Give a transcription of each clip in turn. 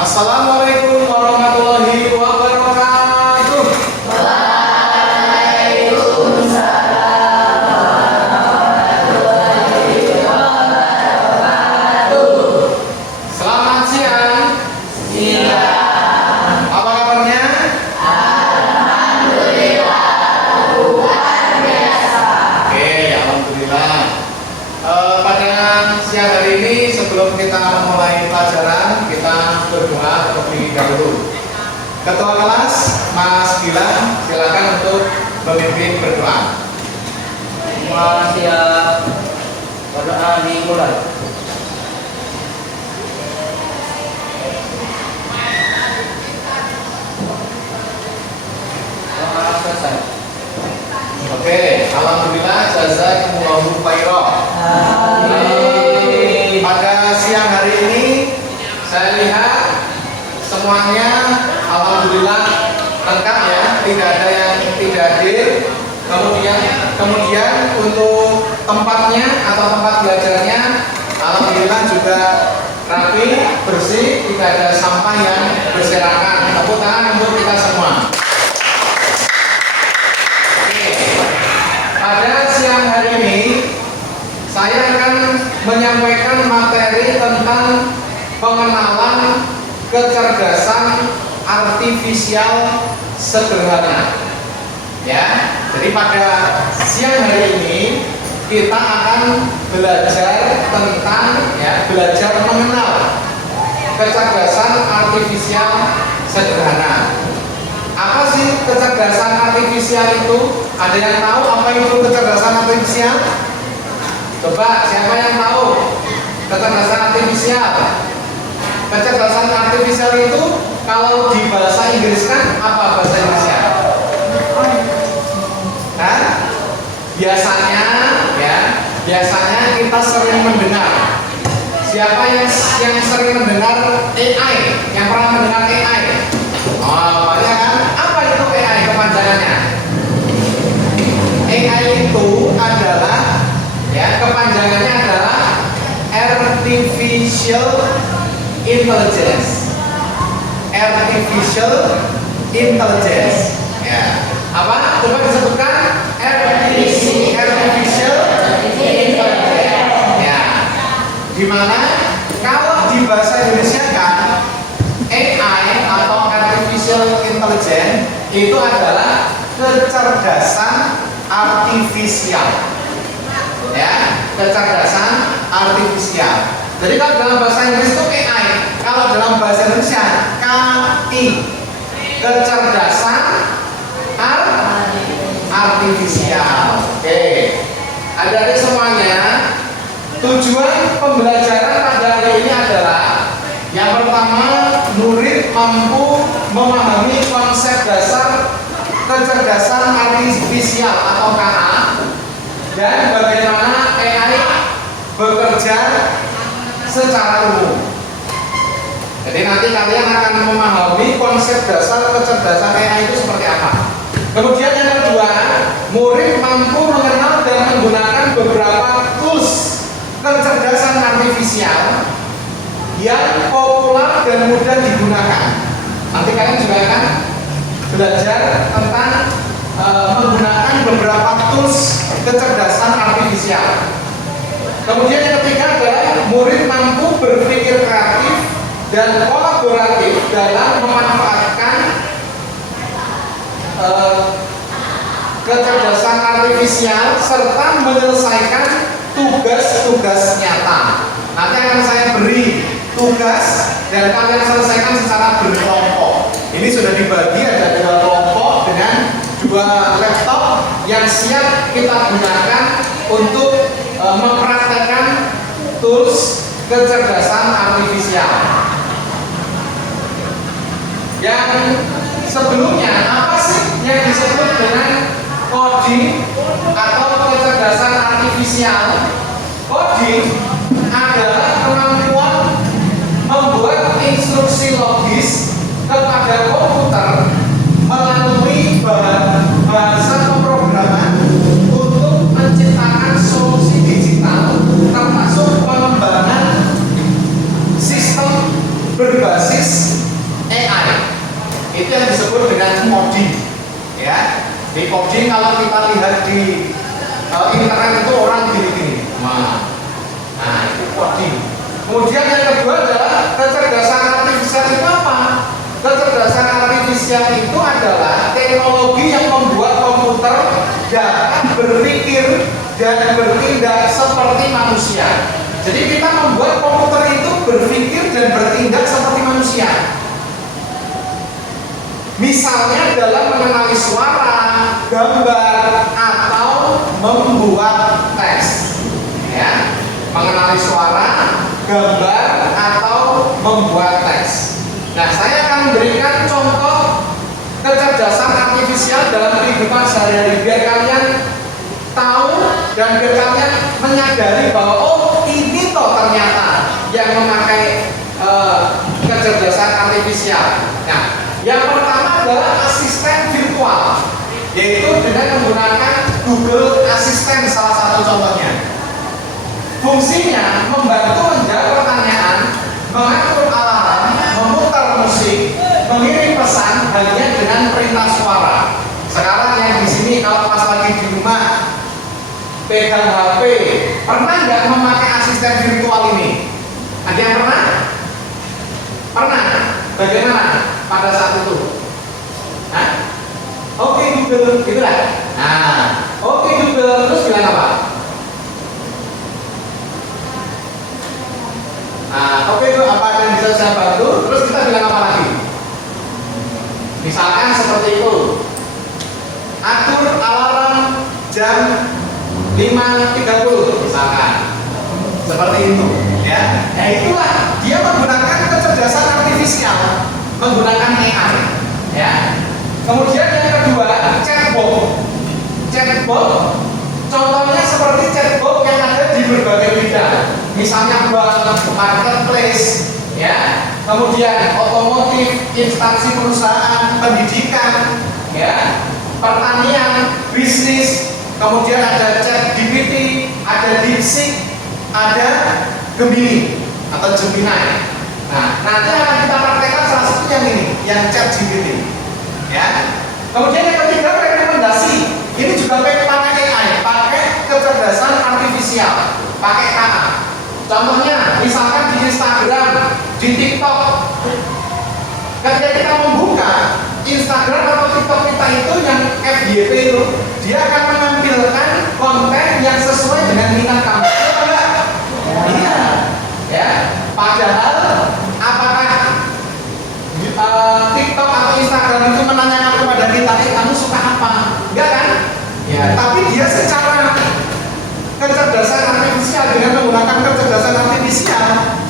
Assalamualaikum warahmatullahi wabarakatuh. Selamat siang. Apa kabarnya? Oke, alhamdulillah. Pada siang hari ini sebelum kita memulai pelajaran, kita berdoa terlebih dahulu. Ketua kelas Mas Gilang, silakan untuk memimpin berdoa. Semua siap, berdoa dimulai. Doa selesai. Oke, alhamdulillah, jazakumullahu khairan. Pada siang hari ini saya lihat semuanya alhamdulillah lengkap ya, tidak ada yang tidak hadir. Kemudian untuk tempatnya atau tempat belajarnya alhamdulillah juga rapi, bersih, tidak ada sampah yang berserakan. Tepuk tangan untuk kita semua. Pada siang hari ini saya akan menyampaikan materi tentang pengenalan kecerdasan artifisial sederhana. Ya, jadi pada siang hari ini kita akan belajar tentang belajar mengenal kecerdasan artifisial sederhana. Apa sih kecerdasan artifisial itu? Ada yang tahu apa itu kecerdasan artifisial? Coba, siapa yang tahu kecerdasan artifisial? Kecerdasan artifisial itu kalau di bahasa Inggris kan apa bahasa Inggrisnya? Nah, biasanya kita sering mendengar. Siapa yang sering mendengar AI? Yang pernah mendengar AI? Oh, banyak kan? Apa itu AI kepanjangannya? AI itu adalah kepanjangannya adalah Artificial Intelligence. Artificial Intelligence. Ya. Apa? Coba disebutkan. Artificial Intelligence. Ya. Dimana kalau di bahasa Indonesia kan AI atau Artificial Intelligence itu adalah kecerdasan artifisial. Ya, kecerdasan artifisial. Jadi kalau dalam bahasa Inggris itu AI, kalau dalam bahasa Indonesia KI, kecerdasan artifisial. Oke, adik-adik semuanya, tujuan pembelajaran pada hari ini adalah yang pertama, murid mampu memahami konsep dasar kecerdasan artifisial atau KA dan bagaimana AI bekerja secara umum. Jadi nanti kalian akan memahami konsep dasar kecerdasan AI itu seperti apa. Kemudian yang kedua, murid mampu mengenal dan menggunakan beberapa tools kecerdasan artifisial yang populer dan mudah digunakan. Nanti kalian juga akan belajar tentang menggunakan beberapa tools kecerdasan artifisial. Kemudian yang ketiga adalah murid mampu berpikir kreatif dan kolaboratif dalam memanfaatkan kecerdasan artifisial serta menyelesaikan tugas-tugas nyata. Nanti akan saya beri tugas dan kalian selesaikan secara berkelompok. Ini sudah dibagi, ada 2 kelompok dengan 2 laptop yang siap kita gunakan untuk mempraktekkan tools kecerdasan artifisial. Yang sebelumnya, apa sih yang disebut dengan coding atau kecerdasan artifisial? Coding adalah kemampuan membuat instruksi logis kepada komputer melalui bahasa pemrograman untuk menciptakan solusi digital termasuk pengembangan sistem berbasis AI. Itu yang disebut dengan coding. Ya, di coding kalau kita lihat di internet itu orang gini-gini. Nah, itu coding. Kemudian yang kedua adalah kecerdasan artifisial itu apa? Kecerdasan artifisial itu adalah teknologi yang membuat komputer dapat berpikir dan bertindak seperti manusia. Jadi kita membuat komputer itu berpikir dan bertindak seperti manusia. Misalnya dalam mengenali suara, gambar, atau membuat teks. Ya, mengenali suara, gambar, atau membuat teks. Nah, saya akan memberikan contoh kecerdasan artifisial dalam kehidupan sehari-hari biar kalian tahu dan biar kalian menyadari bahwa oh ini toh ternyata yang memakai kecerdasan artifisial. Nah, yang pertama adalah asisten virtual, yaitu dengan menggunakan Google Assistant salah satu contohnya. Fungsinya membantu menjawab pertanyaan, mengatur alarm, memutar musik, mengirim pesan hanya dengan perintah suara. Sekarang yang di sini kalau pas lagi di rumah pegang HP, pernah nggak memakai asisten virtual ini? Ada yang pernah? Pernah? Bagaimana pada saat itu? Hah? Oke Google, gitulah. Nah, oke Google, terus bilang apa? Nah, oke itu apa yang bisa saya bantu? Terus kita bilang apa lagi? Misalkan seperti itu. Atur alarm jam 5.30 misalkan. Seperti itu, ya. Nah, itulah dia menggunakan kecerdasan artifisial, menggunakan AI, ya. Kemudian yang kedua, chatbot. Chatbot contohnya seperti chatbot yang ada di berbagai bidang. Misalnya bank, marketplace, ya. Kemudian otomotif, instansi perusahaan, pendidikan, ya, pertanian, bisnis. Kemudian ada ChatGPT, ada DeepSeek, ada Gemini atau Gemini. Nah, nanti akan kita praktekkan salah satu yang ini, yang ChatGPT. Ya. Kemudian yang ketiga rekomendasi. Ini juga pakai AI, pakai kecerdasan artifisial, pakai KA. Contohnya, misalkan di Instagram, di TikTok. Ketika kita membuka Instagram atau TikTok kita itu yang FYP itu, dia akan menampilkan konten yang sesuai dengan minat kamu. Iya, ya. Padahal apakah TikTok atau Instagram itu menanyakan kepada kita, kamu suka apa? Enggak kan? Ya. Tapi dia secara kecerdasan artifisial dengan menggunakan kecerdasan artifisial,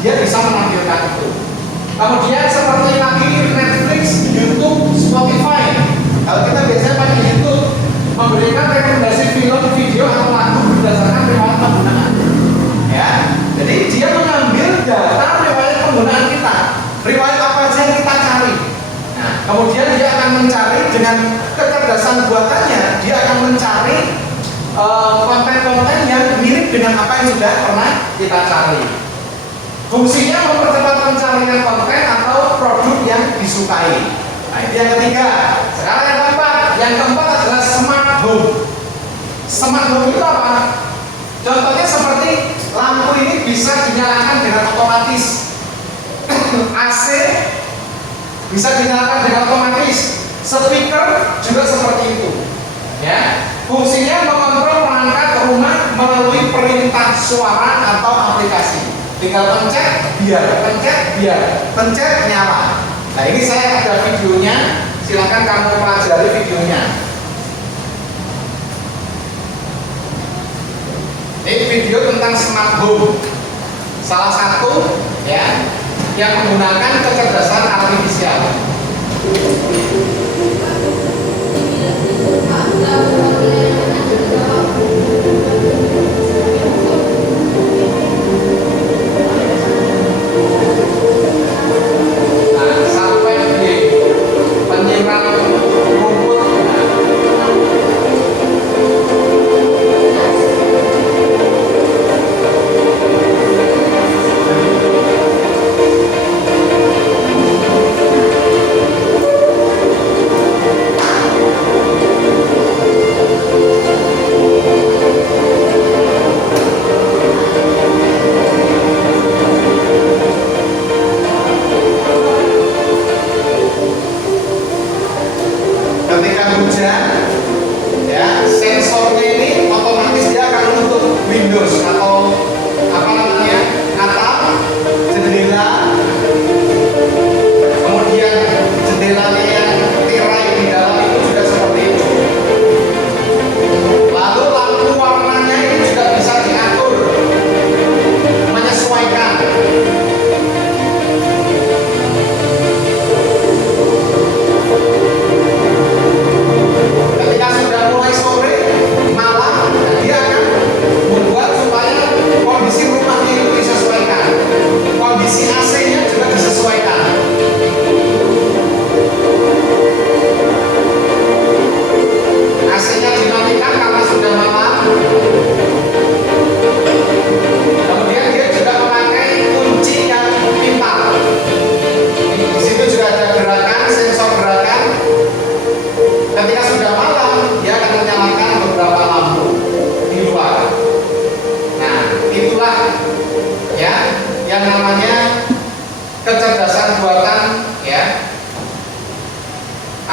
dia bisa menampilkan itu. Kemudian seperti lagi Netflix, YouTube, Spotify. Kalau kita biasanya pakai YouTube, memberikan rekomendasi film, video atau lagu berdasarkan riwayat penggunaan. Ya, jadi dia mengambil data riwayat penggunaan kita, riwayat apa aja yang kita cari. Nah, kemudian dia akan mencari dengan kecerdasan buatannya, dia akan mencari konten-konten yang mirip dengan apa yang sudah pernah kita cari. Fungsinya mempercepat pencarian konten atau produk yang disukai. Nah, itu yang ketiga. Sekarang yang keempat. Yang keempat adalah smart home. Smart home itu apa? Contohnya seperti lampu ini bisa dinyalakan dengan otomatis. AC bisa dinyalakan dengan otomatis. Speaker juga seperti itu. Ya. Fungsinya mengontrol perangkat rumah melalui perintah suara atau aplikasi. Tinggal pencet biar, pencet nyala. Nah, ini saya ada videonya, silakan kamu pelajari videonya. Ini video tentang smart home. Salah satu ya yang menggunakan kecerdasan artifisial.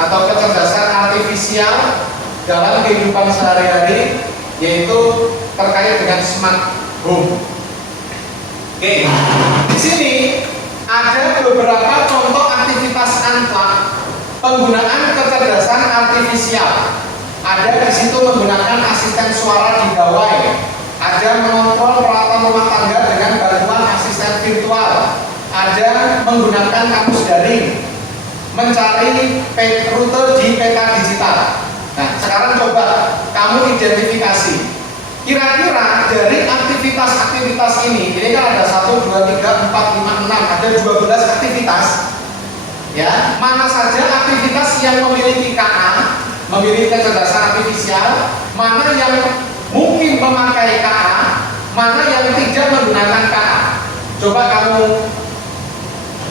atau kecerdasan artifisial dalam kehidupan sehari-hari, yaitu terkait dengan smart home. Oke, di sini ada beberapa contoh aktivitas unplug penggunaan kecerdasan artifisial. Ada di situ menggunakan asisten suara di gawai, ada mengontrol peralatan rumah tangga dengan bantuan asisten virtual, ada menggunakan kamus daring, mencari rute di peta digital. Nah, sekarang coba kamu identifikasi. Kira-kira dari aktivitas-aktivitas ini kan ada 1, 2, 3, 4, 5, 6, ada 12 aktivitas. Ya, mana saja aktivitas yang memiliki KA, memiliki kecerdasan artifisial, mana yang mungkin memakai KA, mana yang tidak menggunakan KA. Coba kamu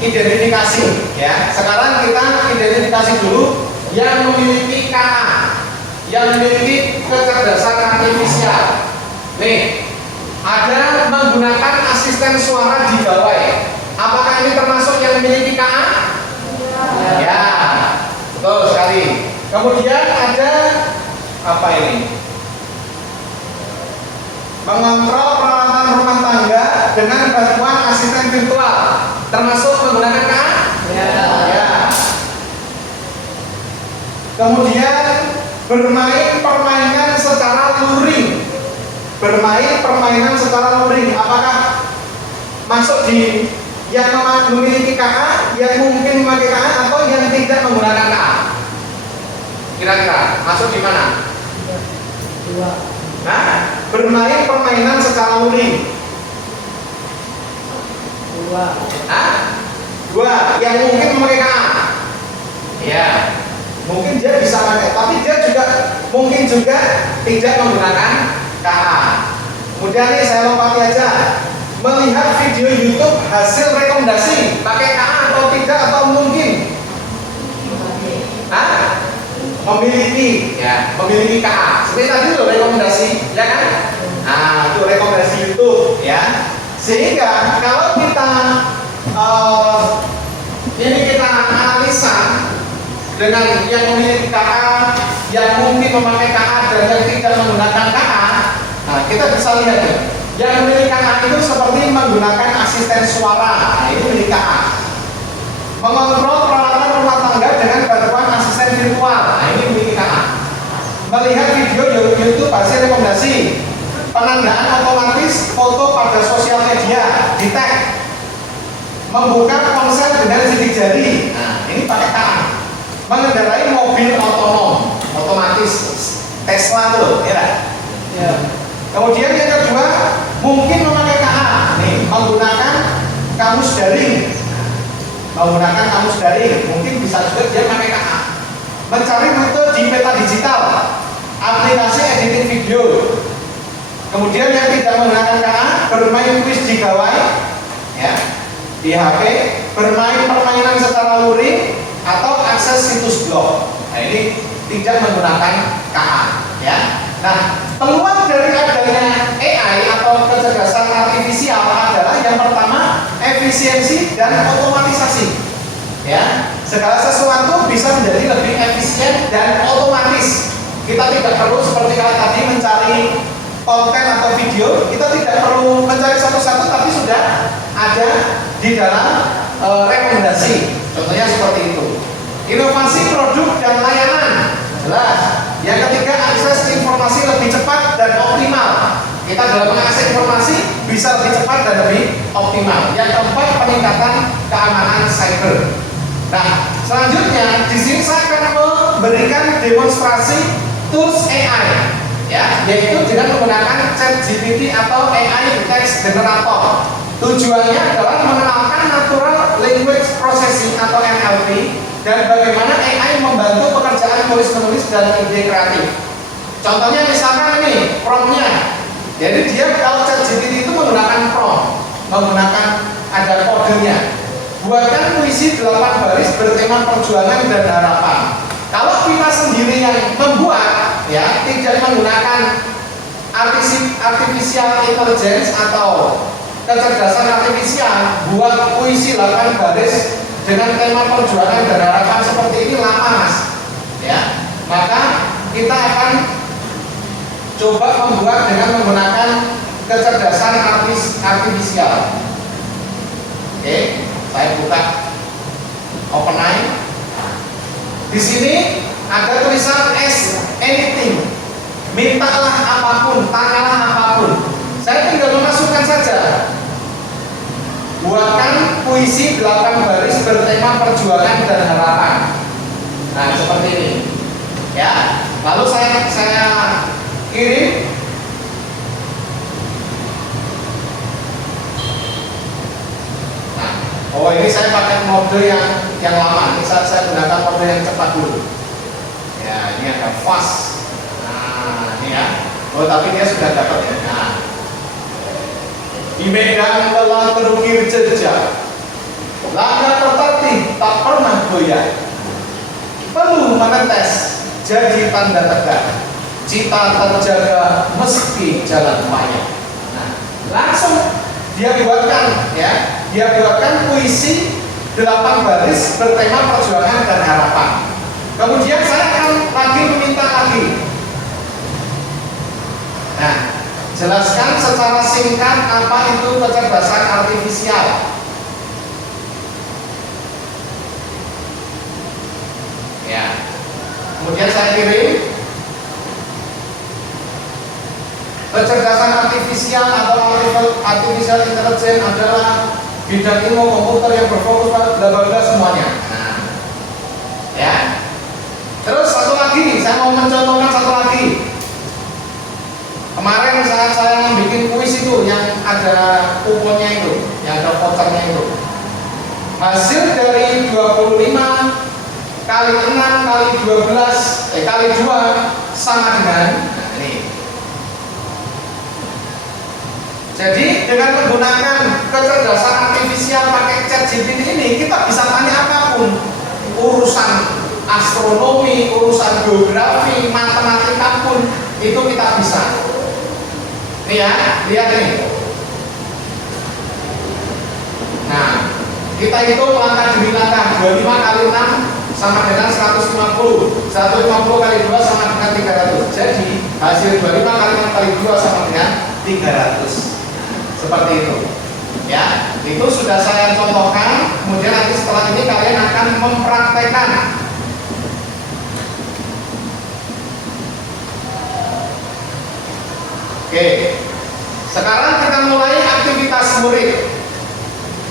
identifikasi, ya. Sekarang kita identifikasi dulu yang memiliki KA, yang memiliki kecerdasan artifisial. Nih, ada menggunakan asisten suara di gawai. Apakah ini termasuk yang memiliki KA? Ya, betul sekali. Kemudian ada apa ini? Mengontrol peralatan rumah tangga dengan bantuan asisten virtual. Termasuk menggunakan KA? Ya. Kemudian bermain permainan secara luring. Bermain permainan secara luring, apakah masuk di yang memiliki KA, yang mungkin memakai KA, atau yang tidak menggunakan KA? Kira-kira masuk di mana? Nah, bermain permainan secara luring. Dua, yang mungkin memakai KA. Ya, mungkin dia bisa pakai, tapi dia juga mungkin juga tidak menggunakan KA. Kemudian nih saya lompati aja. Melihat video YouTube hasil rekomendasi pakai KA atau tidak, atau mungkin memiliki, ya, memiliki KA. Seperti tadi loh rekomendasi, ya kan? Nah, itu rekomendasi YouTube, ya. Sehingga kalau kita ini kita analisa dengan yang memiliki KA, yang mungkin memakai KA dan yang tidak menggunakan KA, nah kita bisa lihat ya. Yang memiliki KA itu seperti menggunakan asisten suara, nah itu milik KA. Mengontrol peralatan rumah tangga dengan bantuan asisten virtual, nah ini milik KA. Melihat video YouTube hasil rekomendasi, penandaan otomatis foto pada sosial media, di tag. Membuka ponsel dengan sidik jari, nah ini pakai KA. Mengendarai mobil otonom, otomatis Tesla tuh, ya. Kemudian yang kedua, mungkin memakai KA, nih, menggunakan kamus daring, mungkin bisa juga dia memakai KA. Mencari rute di peta digital, aplikasi editing video. Kemudian yang tidak menggunakan KA, bermain kuis di gawai, ya, di HP, bermain permainan secara luring, atau akses situs blog. Nah ini tidak menggunakan KA, ya. Nah, peluang dari adanya AI atau kecerdasan artifisial adalah yang pertama efisiensi dan otomatisasi. Ya, segala sesuatu bisa menjadi lebih efisien dan otomatis. Kita tidak perlu seperti kali tadi mencari konten atau video, kita tidak perlu mencari satu-satu, tapi sudah ada di dalam rekomendasi. Contohnya seperti itu. Inovasi produk dan layanan, jelas. Yang ketiga, akses informasi lebih cepat dan optimal. Kita dalam mengakses informasi bisa lebih cepat dan lebih optimal. Yang keempat, peningkatan keamanan cyber. Nah, selanjutnya di sini saya akan memberikan demonstrasi tools AI, ya, yaitu dengan menggunakan ChatGPT atau AI text generator. Tujuannya adalah mengenalkan natural language processing atau NLP dan bagaimana AI membantu pekerjaan tulis-menulis dan ide kreatif. Contohnya misalkan ini promptnya. Jadi dia kalau ChatGPT itu menggunakan prompt, menggunakan ada kodenya. Buatkan puisi 8 baris bertema perjuangan dan harapan. Kalau kita sendiri yang membuat, ya, tidak menggunakan artificial intelligence atau kecerdasan artifisial, buat puisi 8 baris dengan tema perjuangan dan harapan seperti ini lama, Mas. maka kita akan coba membuat dengan menggunakan kecerdasan artifisial. Oke, saya buka OpenAI. Di sini ada tulisan ask anything, mintalah apapun, tanyalah apapun. Saya tinggal memasukkan saja. Buatkan puisi 8 baris bertema perjuangan dan harapan. Nah, seperti ini. Ya. Lalu saya kirim. Nah, oh ini saya pakai mode yang lama. Ini saya gunakan mode yang cepat dulu. Ya, ini ada fast. Nah, ini ya. Oh, tapi dia sudah dapat ya. Nah. Di medan lelah terukir jejak, langkah tertatih tak pernah goyah, peluh menetes jadi tanda tegak, cita terjaga meski jalan payah. Nah, langsung dia buatkan ya, dia buatkan puisi 8 baris bertema perjuangan dan harapan. Kemudian saya akan lagi meminta lagi. Nah, jelaskan secara singkat apa itu kecerdasan artifisial. Ya. Kemudian saya kirim. Kecerdasan artifisial atau artificial intelligence adalah bidang ilmu komputer yang berfokus pada bla bla bla semuanya. Nah. Ya. Terus satu lagi, saya mau mencontohkan satu lagi. Kemarin saat saya bikin kuis itu yang ada kuponnya itu, yang ada vouchernya itu. Hasil dari 25 kali 6 kali 12 kali 2 sama dengan ini. Jadi dengan menggunakan kecerdasan artifisial pakai ChatGPT ini kita bisa tanya apapun, urusan astronomi, urusan geografi, matematika pun itu kita bisa. Nih ya, lihat ini. Nah, kita hitung langkah demi langkah. 25 kali 6 sama dengan 150. 150 kali 2 sama dengan 300. Jadi hasil 25 kali 6 kali 2 sama dengan 300. Seperti itu. Ya, itu sudah saya contohkan. Kemudian nanti setelah ini kalian akan mempraktekkan. Oke, sekarang kita mulai aktivitas murid.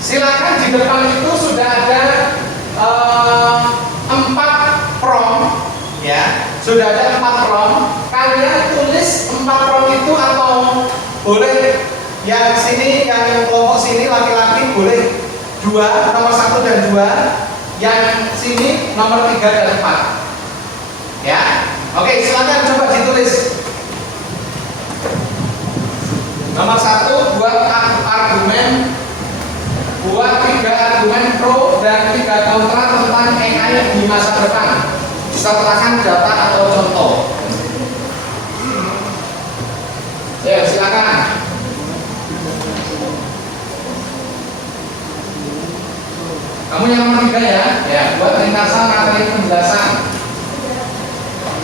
Silakan di depan itu sudah ada 4 prompt, ya, sudah ada 4 prompt. Kalian tulis 4 prompt itu atau boleh yang sini, yang kelompok sini laki-laki boleh 2, nomor 1 dan 2, yang sini nomor 3 dan 4. Ya, oke, silakan coba ditulis. Nomor 1, buat argumen, buat 3 argumen pro dan 3 kontra tentang AI di masa depan. Sertakan data atau contoh. Ya, silakan. Kamu yang nomor 3 ya. Ya, buat ringkasan materi penjelasan.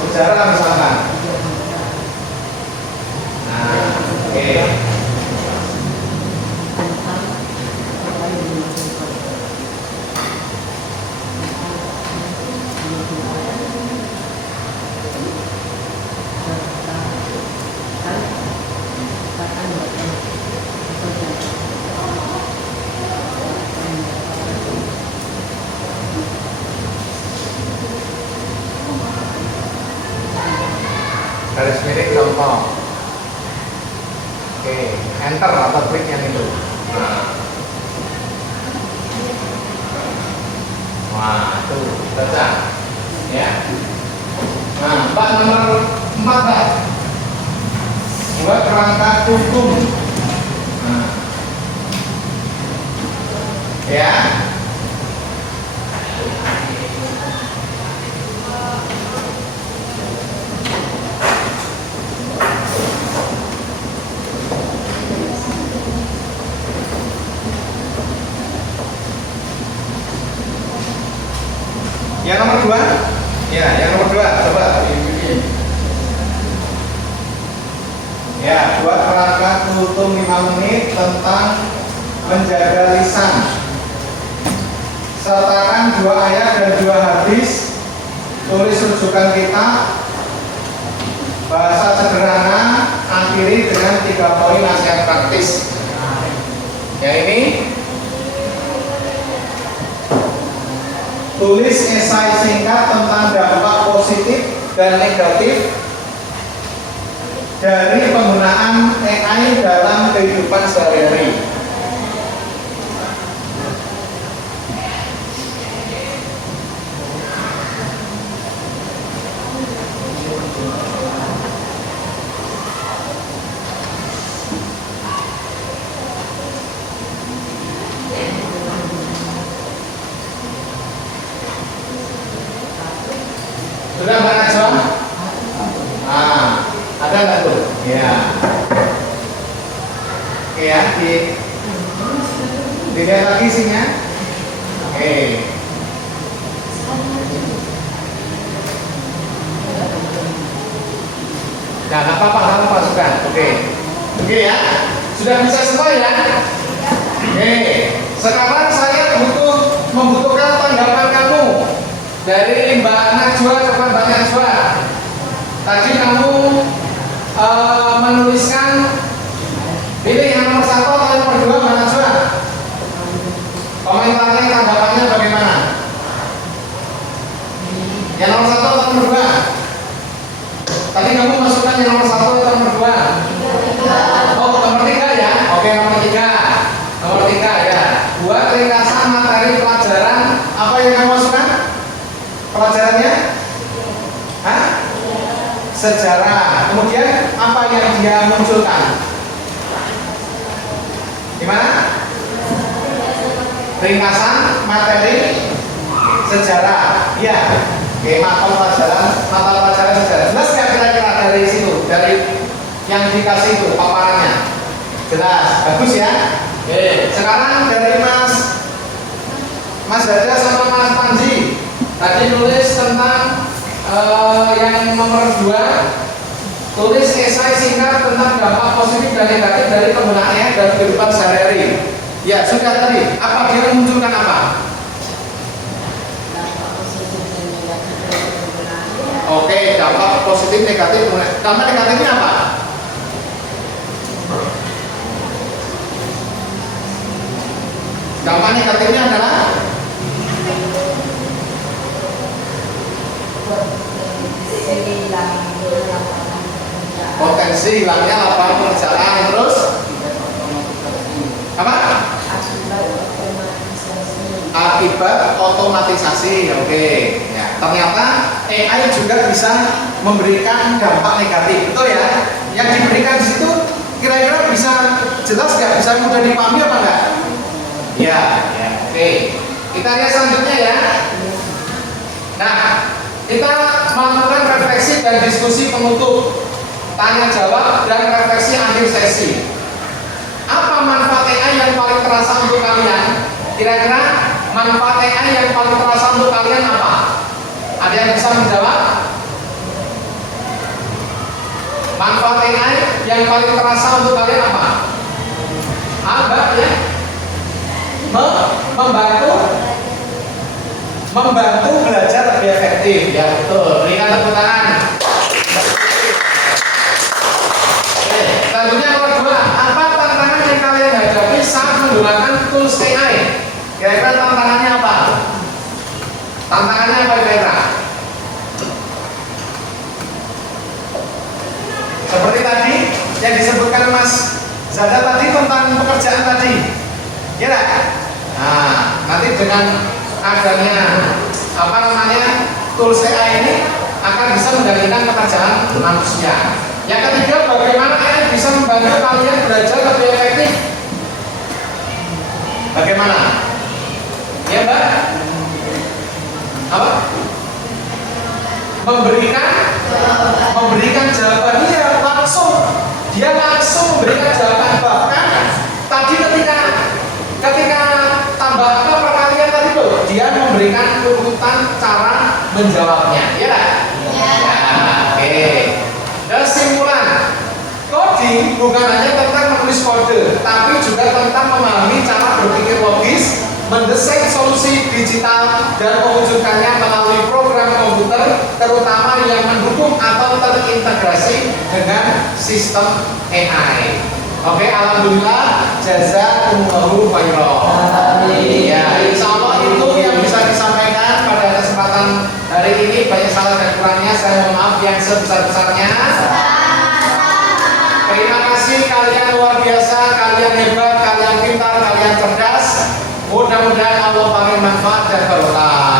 Sejarah misalkan. Nah, oke. Garis miring contoh. Oke, enter atau klik yang itu. Nah. Wah, tuh, baca. Ya. Nah, Pak nomor 4, Pak. Buat kerangka hukum. Nah. Ya. Yang nomor 2, ya, yang nomor 2, coba Ya, buat kerangka kultum 5 menit tentang menjaga lisan. Sertakan 2 ayat dan 2 hadis. Tulis rujukan kita. Bahasa sederhana, akhiri dengan 3 poin nasihat praktis. Yang ini tulis esai singkat tentang dampak positif dan negatif dari penggunaan AI dalam kehidupan sehari-hari. Sudah Mbak Najwa? Nah, ada nggak tuh? Ya. Oke ya, dilihat lagi isinya. Oke. Nah, nggak apa-apa, kamu masukkan. Oke. Oke ya. Sudah bisa semua ya? Oke. Sekarang saya membutuhkan tanggapan kamu dari Mbak Najwa. Coba Mbak Najwa. Tadi kamu menuliskan pilih yang nomor 1 atau yang nomor 2, Mbak Najwa? Komentarnya, tanggapannya bagaimana? Yang nomor 1 atau nomor 2? Tadi kamu masukkan yang nomor 1 atau nomor 2? Oh, nomor 3 ya? Oke, nomor 3. Nomor 3 ya. Buat ringkasan materi pelajaran. Apa yang kamu masukkan? Pelajarannya? Hah? Sejarah. Kemudian apa yang dia munculkan? Gimana? Ringkasan materi sejarah. Iya. Oke, mata pelajaran sejarah. Jelas nggak kira-kira dari situ, dari yang dikasih itu paparannya? Jelas, bagus ya. Oke. Sekarang dari Mas Dada sama Mas Panji. Tadi nulis tentang yang nomor 2. Tulis esai singkat tentang dampak positif dan negatif dari penggunaannya dalam kehidupan sehari-hari. Ya, sudah tadi. Apa dia memunculkan apa? Oke, dampak positif negatif. Dampak negatifnya apa? Dampak negatifnya adalah potensi hilangnya lapangan pekerjaan. Terus apa? Akibat otomatisasi. Oke. Ya, ternyata AI juga bisa memberikan dampak negatif, betul ya? Yang diberikan di situ kira-kira bisa jelas nggak? Bisa mudah dipahami apa enggak? Ya, ya. Oke. Kita lihat selanjutnya ya. Nah, kita melakukan refleksi dan diskusi penutup, tanya jawab dan refleksi akhir sesi. Apa manfaat AI yang paling terasa untuk kalian? Kira-kira manfaat AI yang paling terasa untuk kalian apa? Ada yang bisa menjawab? Manfaat AI yang paling terasa untuk kalian apa? Apa ya? Membantu belajar lebih efektif. Ya betul. Berikan tepuk tangan. Oke, selanjutnya nomor 2. Apa tantangan yang kalian hadapi saat menggunakan tools AI? Kira-kira tantangannya apa? Tantangannya apa kira-kira? Seperti tadi yang disebutkan Mas Zada tadi tentang pekerjaan tadi. Ya gak? Nah, nanti dengan adanya tools AI ini akan bisa menggantikan pekerjaan manusia. Yang ketiga, bagaimana AI bisa membantu kalian belajar lebih efektif? Bagaimana? Ya Mbak? Apa? Memberikan jawaban. Iya, langsung. Dia langsung memberikan jawaban. Bahkan tadi ketika tambah perkalian tadi tuh, dia memberikan urutan cara menjawabnya. Ya? Ya. Oke. Kesimpulan, coding bukan hanya tentang menulis kode, tapi juga tentang memahami cara berpikir logis, mendesain solusi digital, dan mewujudkannya melalui program komputer, terutama yang mendukung atau terintegrasi dengan sistem AI. Oke, alhamdulillah, jazakumullahu khairan. Ya, insya Allah itu yang bisa disampaikan pada kesempatan hari ini. Banyak salah dan kurangnya, saya mohon maaf yang sebesar-besarnya. Terima kasih, kalian luar biasa, kalian hebat, kalian pintar, kalian cerdas. Mudah-mudahan Allah paling manfaat dan barokah.